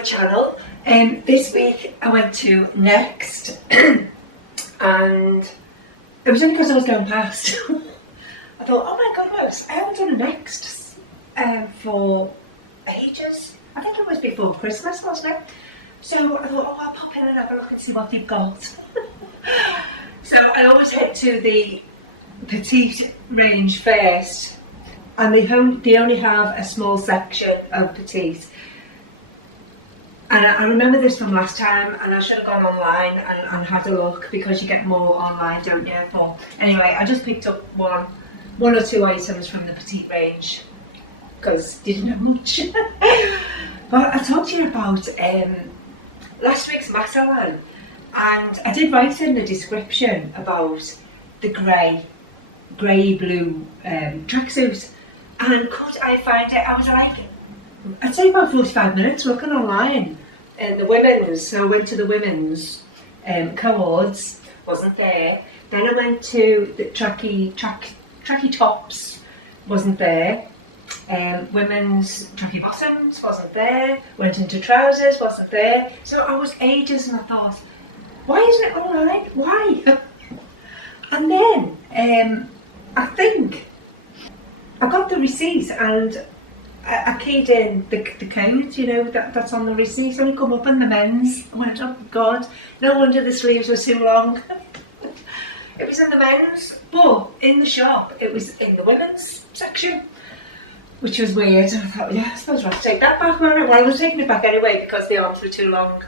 my channel. This week I went to Next and it was only because I was going past. I thought, oh my goodness, I haven't done a Next for ages. I think it was before Christmas, wasn't it? So I thought, oh, I'll pop in and have a look and see what they've got. So I always head to the petite range first, and they only have a small section of petite. And I remember this from last time, and I should have gone online and had a look, because you get more online, don't you? But anyway, I just picked up one or two items from the petite range because they didn't have much. But I talked to you about last week's Matalan, and I did write in the description about the grey-blue tracksuit, and could I find it? I was like, I'd say about 45 minutes looking online. And the women's, so I went to the women's, Co-Ords, wasn't there. Then I went to the tracky tops, wasn't there. Women's tracky bottoms, wasn't there. Went into trousers, wasn't there. So I was ages, and I thought, why isn't it online? Why? And then, I think I got the receipt, and I keyed in the code, you know, that's on the receipt. Only come up in the men's. I went, oh God, no wonder the sleeves were too long. It was in the men's, but in the shop it was in the women's section, which was weird. And I thought, yeah, I suppose I'll have to take that back. Well, I was taking it back anyway because the arms were too long.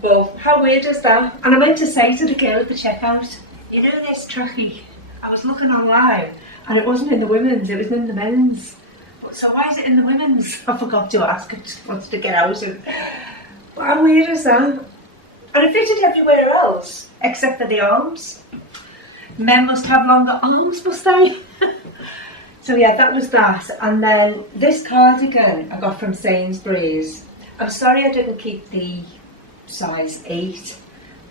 Well, how weird is that? And I meant to say to the girl at the checkout, you know this tracky, I was looking online and it wasn't in the women's, it was in the men's. So why is it in the women's? I forgot to ask, I just wanted to get out of. But how weird is that? And it fitted everywhere else, except for the arms. Men must have longer arms, must they? So yeah, that was that. And then this cardigan I got from Sainsbury's. I'm sorry I didn't keep the size 8,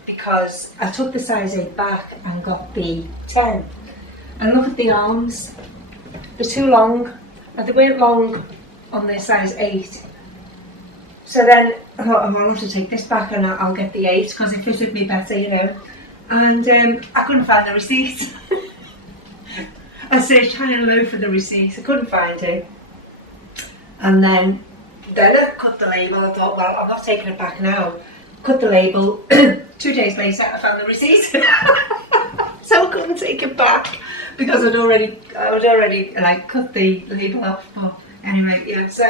because I took the size 8 back and got the 10. And look at the arms, they're too long. And they weren't long on their size 8. So then I thought, oh, I'll have to take this back and I'll get the 8 because it fitted me better, you know. And I couldn't find the receipt. I searched high and low for the receipt, I couldn't find it. And then I cut the label. I thought, well, I'm not taking it back now. Cut the label. 2 days later I found the receipt. So I couldn't take it back, because I'd already like cut the label off. But anyway, yeah. So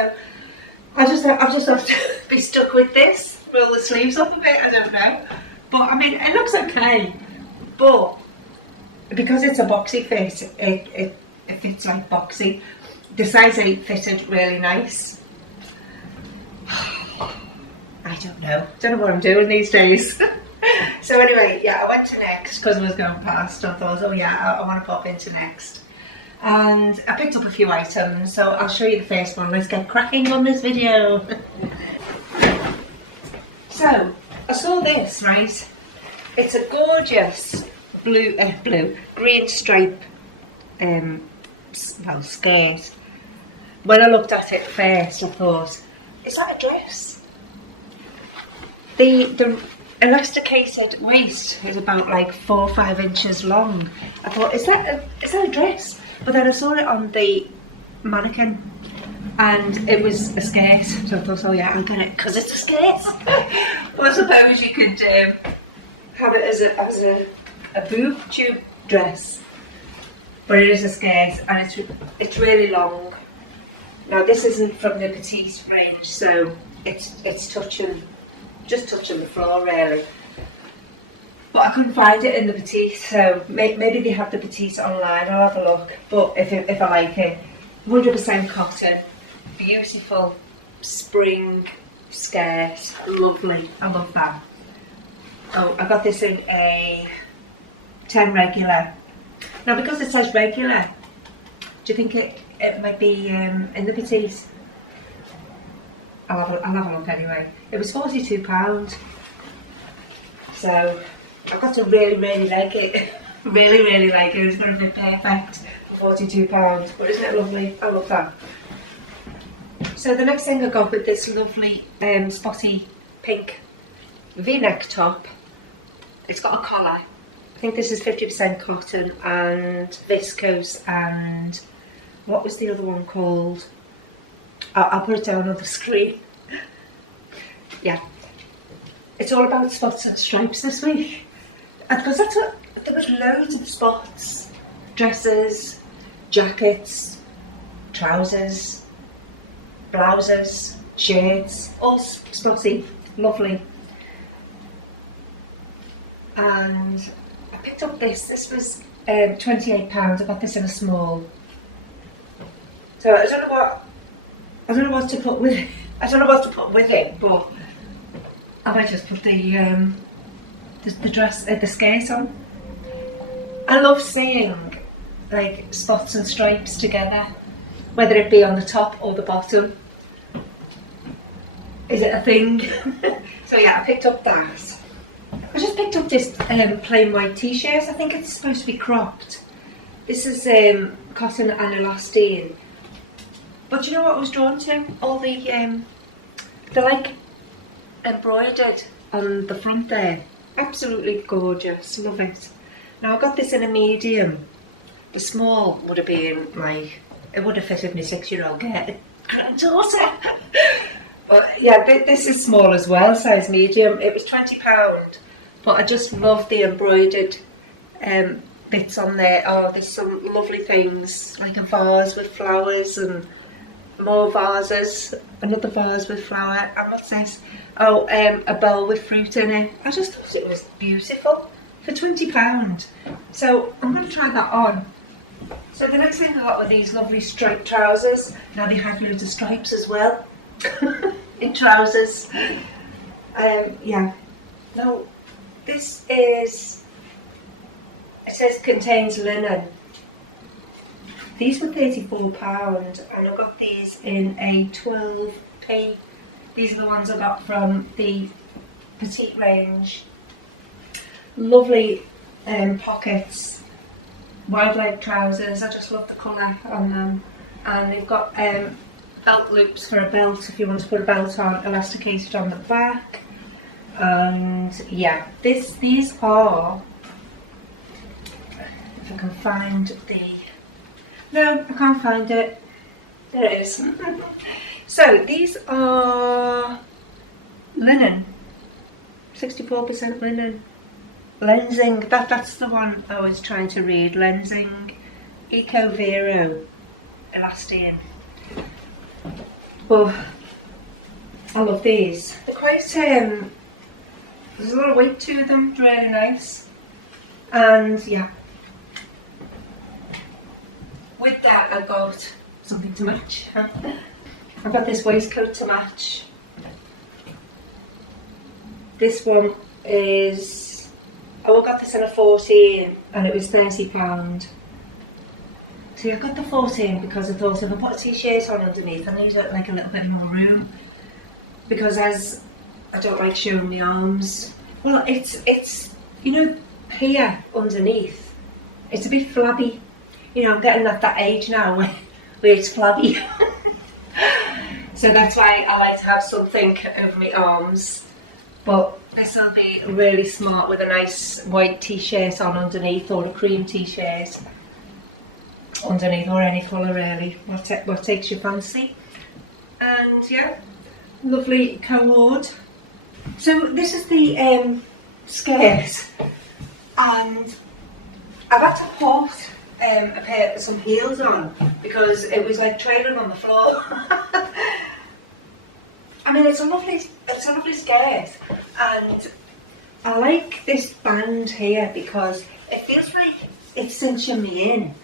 I just have to be stuck with this. Roll the sleeves up a bit. I don't know, but I mean, it looks okay. But because it's a boxy fit, it fits like boxy. The size 8 fitted really nice. I don't know what I'm doing these days. So anyway, yeah, I went to Next because I was going past. I thought, oh yeah, I want to pop into Next. And I picked up a few items, so I'll show you the first one. Let's get cracking on this video. So, I saw this, right? It's a gorgeous green stripe skirt. When I looked at it first, I thought, is that a dress? The elasticated waist is about like 4 or 5 inches long. I thought, is that a dress? But then I saw it on the mannequin and it was a skirt. So I thought, oh yeah, I'll get it because it's a skirt. Well, I suppose you could have it as a boob tube dress, but it is a skirt and it's really long. Now this isn't from the petite range, so it's just touching the floor really. But I couldn't find it in the petite, so maybe they have the petite online. I'll have a look. But if I like it, 100% cotton, beautiful spring skirt, lovely. I love that. Oh, I got this in a 10 regular. Now because it says regular, do you think it might be in the petite? I'll have a look anyway. It was £42. So I've got to really like it. really like it. It's going to be perfect for £42. But isn't it lovely? I love that. So the next thing I got with this lovely spotty pink V-neck top, it's got a collar. I think this is 50% cotton and viscose, and what was the other one called? I'll put it down on the screen. Yeah, it's all about spots and stripes this week, because that's what, there was loads of spots, dresses, jackets, trousers, blouses, shirts, all spotty, lovely. And I picked up this was £28. I got this in a small. So I don't know what to put with it. I don't know what to put with it, but I might just put the dress, the skirt on. I love seeing like spots and stripes together, whether it be on the top or the bottom. Is it a thing? So yeah, I picked up that. I just picked up this plain white t-shirt. I think it's supposed to be cropped. This is cotton and elastane. But you know what I was drawn to? All they're like embroidered on the front there. Absolutely gorgeous, love it. Now I got this in a medium. The small would have been like, it would have fitted my 6-year-old granddaughter. But yeah, this is small as well, size medium. It was £20, but I just love the embroidered bits on there. Oh, there's some lovely things, like a vase with flowers and more vases, another vase with flower, and what's this? Oh, a bowl with fruit in it. I just thought it was beautiful for £20. So I'm going to try that on. So the next thing I got were these lovely striped trousers. Now they had loads of stripes as well in trousers. Yeah. Now this is, it says contains linen. These were £34 and I got these in a 12p. These are the ones I got from the petite range. Lovely pockets, wide leg trousers. I just love the colour on them. And they've got belt loops for a belt if you want to put a belt on, elasticated on the back. And yeah, these are, if I can find the, no, I can't find it. There it is. So these are linen, 64% linen. Lensing, that's the one I was trying to read. Lensing Eco Vero elastane. But I love these. They're quite there's a lot of weight to them. Really nice. And yeah, with that I got something to match. I've got this waistcoat to match. This one is, oh, I got this in a 14 and it was £30. See, I got the 14 because I thought if I put a t-shirt on underneath I need like a little bit more room, because as I don't like showing my arms. Well, it's you know, here underneath it's a bit flabby. You know, I'm getting at that age now where it's flabby. So that's why I like to have something over my arms. But this will be really smart with a nice white t-shirt on underneath, or a cream t-shirt underneath, or any colour really, what takes your fancy. And yeah, lovely Co-Ord. So this is the skirt, and I've had to put a pair of some heels on because it was like trailing on the floor. I mean, it's a lovely skirt, and I like this band here because it feels like it's cinching me in,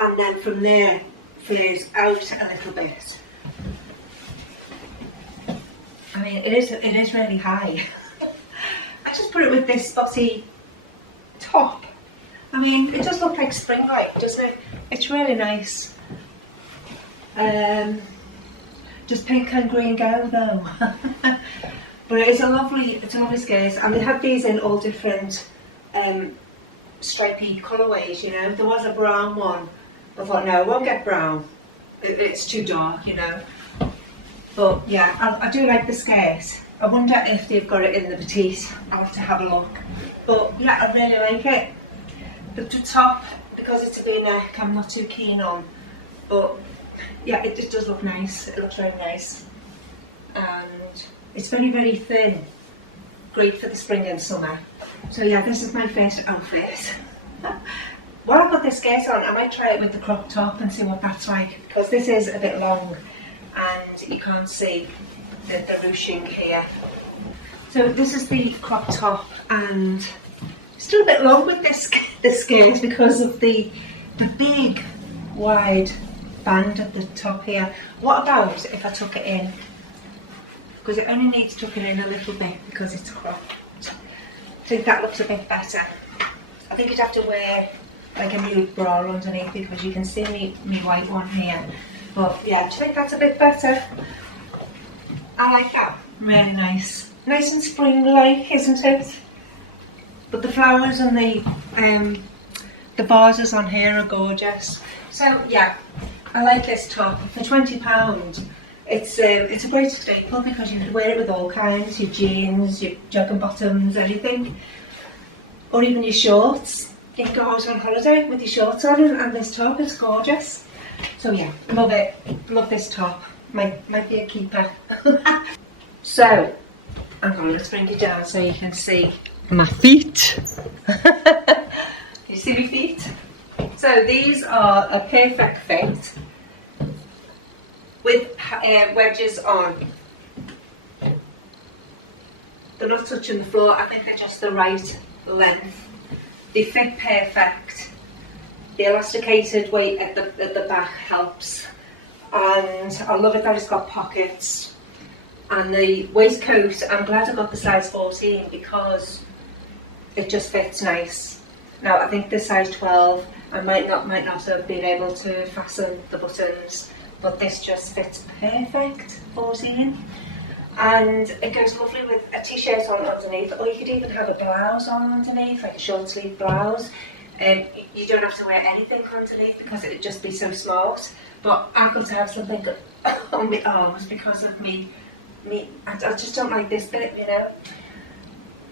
and then from there flares out a little bit. I mean, it is really high. I just put it with this spotty top. I mean, it does look like spring-like, doesn't it? It's really nice. Just pink and green go though. But it's a lovely skirt, and they have these in all different stripy colourways, you know. There was a brown one. I thought, no, I won't get brown. It's too dark, you know. But yeah, I do like the skirt. I wonder if they've got it in the petite. I'll have to have a look. But yeah, I really like it. The top, because it's a V-neck, I'm not too keen on. But yeah, it does look nice. It looks very nice. And it's very, very thin. Great for the spring and summer. So yeah, this is my first outfit. While I've got this skirt on, I might try it with the crop top and see what that's like. Because this is a bit long and you can't see the ruching here. So this is the crop top, and still a bit long with this skirt because of the big wide band at the top here. What about if I tuck it in? Because it only needs tucking in a little bit because it's cropped. I think that looks a bit better. I think you'd have to wear like a nude bra underneath because you can see me white one here. But yeah, do you think that's a bit better? I like that. Really nice. Nice and spring-like, isn't it? But the flowers and the vases on here are gorgeous. So yeah, I like this top. For £20, it's a great staple because you can wear it with all kinds, your jeans, your jogging bottoms, anything. Or even your shorts. You can go out on holiday with your shorts on and this top is gorgeous. So yeah, love it. Love this top. Might be a keeper. So, let's bring it down so you can see my feet. You see my feet? So these are a perfect fit with wedges on. They're not touching the floor. I think they're just the right length. They fit perfect. The elasticated weight at the back helps, and I love it that it's got pockets. And the waistcoat, I'm glad I got the size 14 because it just fits nice. Now I think the size 12 I might not have been able to fasten the buttons, but this just fits perfect, 14. And it goes lovely with a t-shirt on underneath, or you could even have a blouse on underneath, like a short sleeve blouse. You don't have to wear anything underneath because it would just be so smart. But I've got to have something on my arms because of me. I just don't like this bit, you know.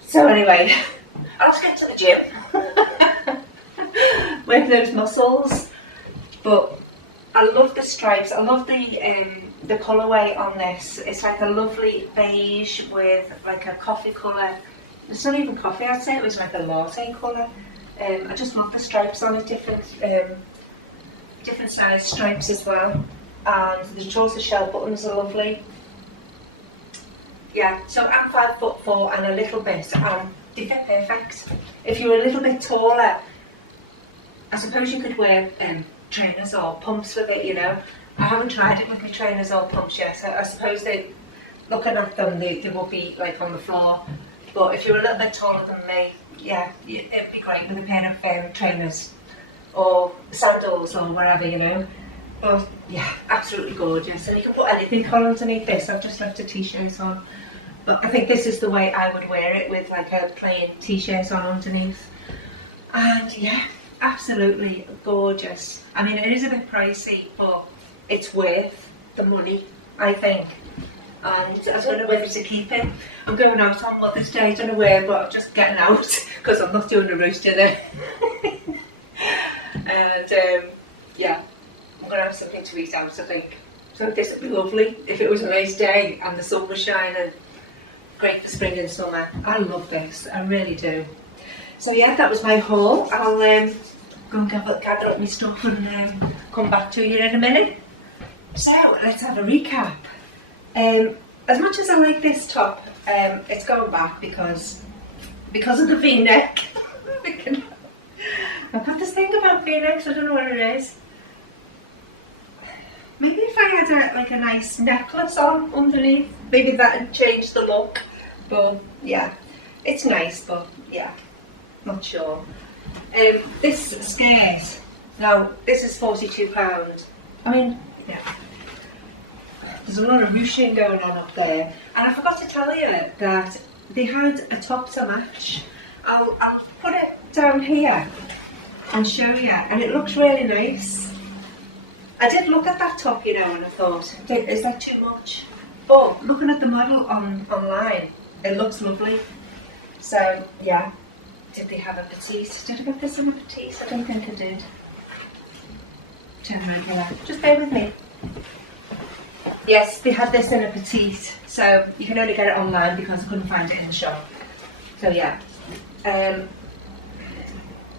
So anyway, I'll just get to the gym. Work those muscles. But I love the stripes. I love the colourway on this. It's like a lovely beige with like a coffee colour. It's not even coffee, I'd say it was like a latte colour. I just love the stripes on it, different size stripes as well. And the trouser shell buttons are lovely. Yeah, so I'm 5'4" and a little bit, and they fit perfect. If you're a little bit taller, I suppose you could wear trainers or pumps with it, you know. I haven't tried it with my trainers or pumps yet, so I suppose looking at them, they will be like on the floor. But if you're a little bit taller than me, yeah, it'd be great with a pair of trainers or sandals or whatever, you know. But yeah, absolutely gorgeous. And you can put anything on underneath this. I've just left a t-shirt on. But I think this is the way I would wear it, with like a plain t-shirt on underneath. And yeah, absolutely gorgeous. I mean, it is a bit pricey, but it's worth the money, I think. And I don't know whether to keep it. I'm going out on Mother's Day, I don't know where, but I'm just getting out because I'm not doing a roast dinner. And yeah, I'm going to have something to eat out, I think. So this would be lovely if it was a nice day and the sun was shining. Great for spring and summer. I love this, I really do. So yeah, that was my haul. I'll go and gather up my stuff and come back to you in a minute. So let's have a recap. As much as I like this top, it's going back because of the V-neck. I've got this thing about V-necks, I don't know what it is. Maybe if I had like a nice necklace on underneath, maybe that would change the look. But yeah, it's nice, but yeah, not sure. This skirt, now this is £42. I mean, yeah, there's a lot of ruching going on up there. And I forgot to tell you that they had a top to match. I'll put it down here and show you, and it looks really nice. I did look at that top, you know, and I thought, is that too much? But looking at the model online, it looks lovely. So yeah, did they have a petite? Did I get this in a petite? I don't think I did. Turn around here. Just bear with me. Yes, they had this in a petite, so you can only get it online because I couldn't find it in the shop. So yeah, I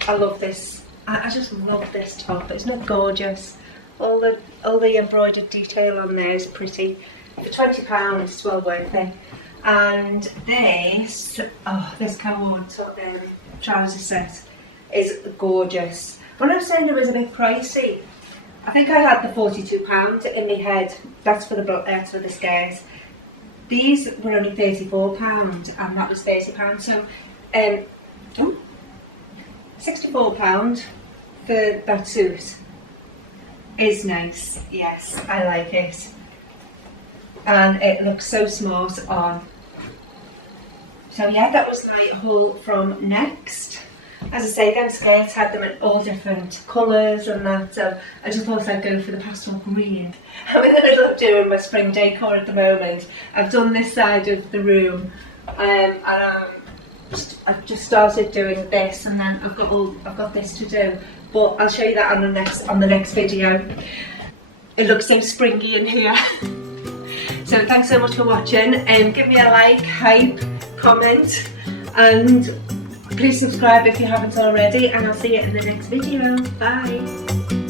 love this. I just love this top. Isn't it gorgeous? All the embroidered detail on there is pretty. For £20, it's well worth it. And this, this Co-Ord trouser set is gorgeous. When I was saying it was a bit pricey, I think I had the £42 in my head. That's for the skirt. These were only £34 and that was £30. So £64 for that suit is nice. Yes, I like it. And it looks so smart on. So yeah, that was my haul from Next. As I say, them skirts had them in all different colours and that, so I just thought I'd go for the pastel green. I'm in the middle of doing my spring decor at the moment. I've done this side of the room, and I've just started doing this, and then I've got this to do. But I'll show you that on the next video. It looks so springy in here. So thanks so much for watching. Give me a like, hype, comment, and please subscribe if you haven't already, and I'll see you in the next video. Bye.